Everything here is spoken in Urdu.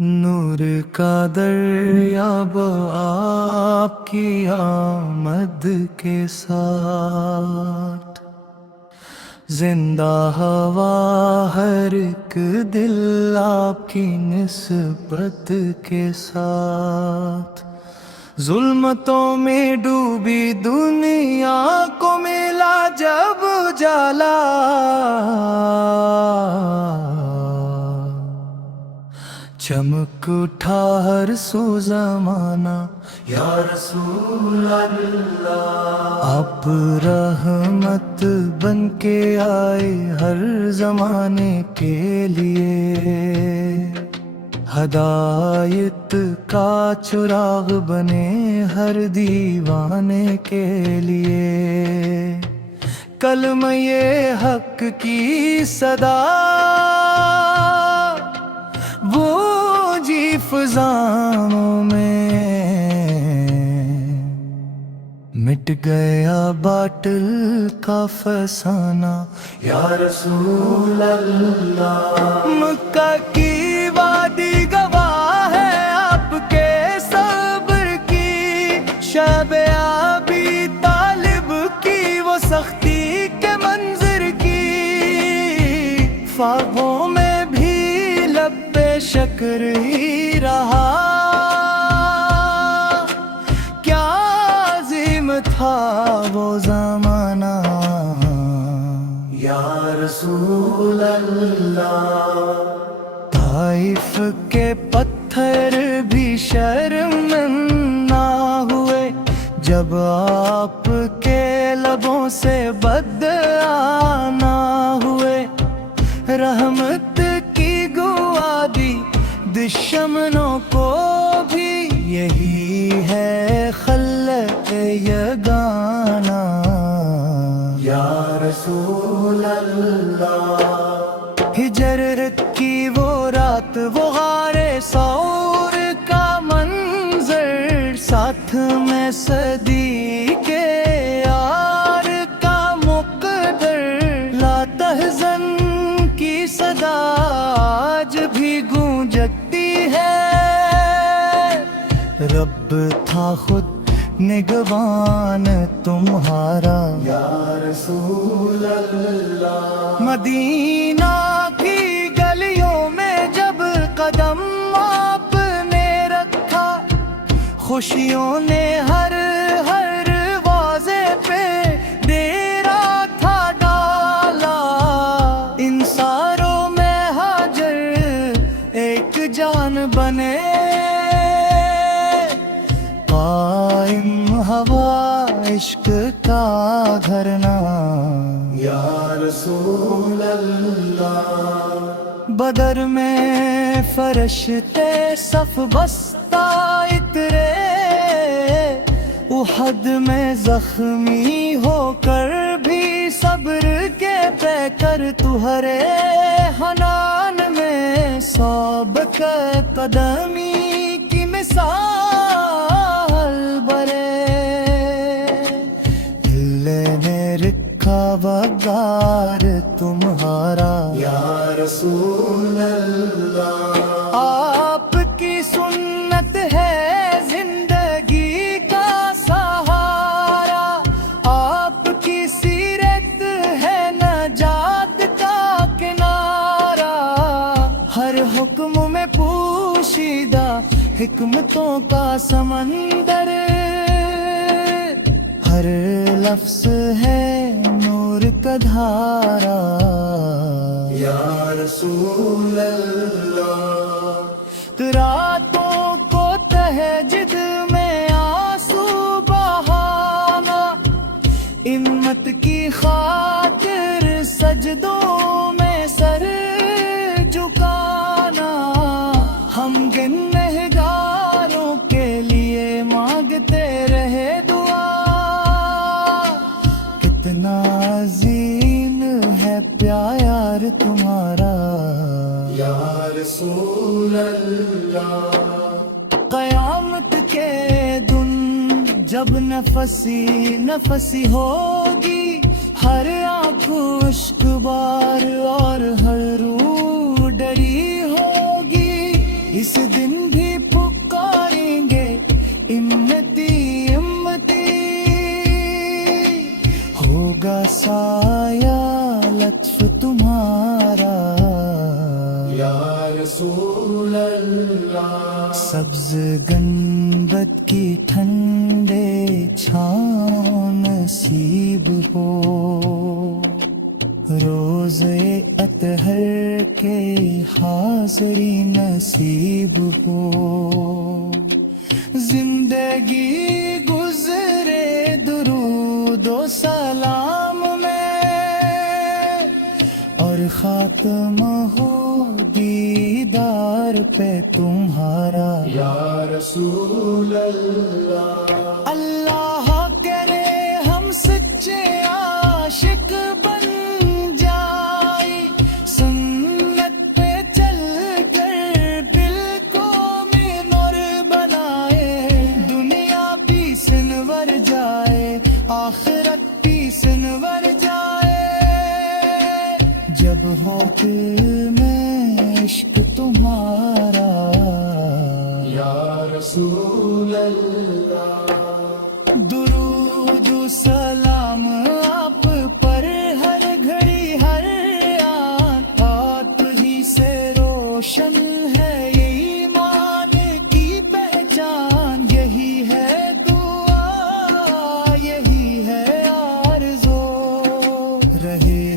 نور کا دریاب آپ کی آمد کے ساتھ، زندہ ہوا ہر ایک دل آپ کی نسبت کے ساتھ، ظلمتوں میں ڈوبی دنیا کو ملا جب جالا، چمک اٹھا ہر سو زمانہ یا رسول اللہ، آپ رحمت بن کے آئے ہر زمانے کے لیے، ہدایت کا چراغ بنے ہر دیوانے کے لیے، کلمہ حق کی صدا گونجی فضاؤں میں، مٹ گیا باطل کا فسانہ یا رسول اللہ، مکہ کی وادی گواہ ہے آپ کے صبر کی، شب ابی طالب کی وہ سختی کے منظر کی، فاغوں میں بھی لب پہ شکر ہی رہا، کیا عظیم تھا وہ زمانہ یا رسول اللہ، طائف کے پتھر بھی شرمندہ ہوئے جب آپ کے لبوں سے بدعا نہ ہوئے، رحمت کی گوادی دشمنوں کو بھی یہی ہے خلق یگانہ یا رسول اللہ، ہجرت کی وہ رات وہ غار ثور کا منظر، ساتھ میں صدی کے یار کا مقدر، لا تحزن کی صدا آج بھی گونجتی ہے، رب تھا خود نگہبان تمہارا یا رسول اللہ، مدینہ کی گلیوں میں جب قدم آپ نے رکھا، خوشیوں نے ہر واضح پہ ڈیرا تھا ڈالا، ان ساروں میں ہاجر ایک جان بنے، قائم ہوا عشق کا گھرنا یا رسول اللہ، بدر میں فرشتے صف بستہ اترے، احد میں زخمی ہو کر بھی صبر کے پیکر تہرے، حنان میں سابق قدمی کی مثال برے، دل نے رکھا وگار تمہارا یا رسول اللہ، آپ کی سنت ہے زندگی کا سہارا، آپ کی سیرت ہے نجات کا کنارہ، ہر حکم میں پوشیدہ حکمتوں کا سمندر، ہر لفظ ہے نور کا دھارا یا رسول اللہ، راتوں کو تہجد میں آنسو بہانا، امت کی خاطر سجدوں میں سر جھکانا، ہم گنہگاروں کے لیے مانگتے رہے دعا، کتنا عظیم ہے پیار تمہارا یا رسول اللہ، قیامت کے دن جب نفسی نفسی ہوگی، ہر آنکھ عشق بار اور ہر روح ڈری ہوگی، اس رسول اللہ سبز گنبد کی ٹھنڈے چھاؤں نصیب ہو روزے اطہر کے حاضری نصیب ہو زندگی گزرے درود و سلام میں اور خاتمہ ہو دیدار پہ تمہارا یا رسول اللہ اللہ کرے ہم سچے عاشق بن جائے سنت پہ چل کر دل کو منور بنائے دنیا بھی سنور جائے آخرت بھی سنور جائے جب ہو دل میں عشق تمہارا یا رسول اللہ درود و سلام آپ پر ہر گھڑی ہر آن تجھی سے روشن ہے یہ ایمان کی پہچان یہی ہے دعا یہی ہے آرزو رہے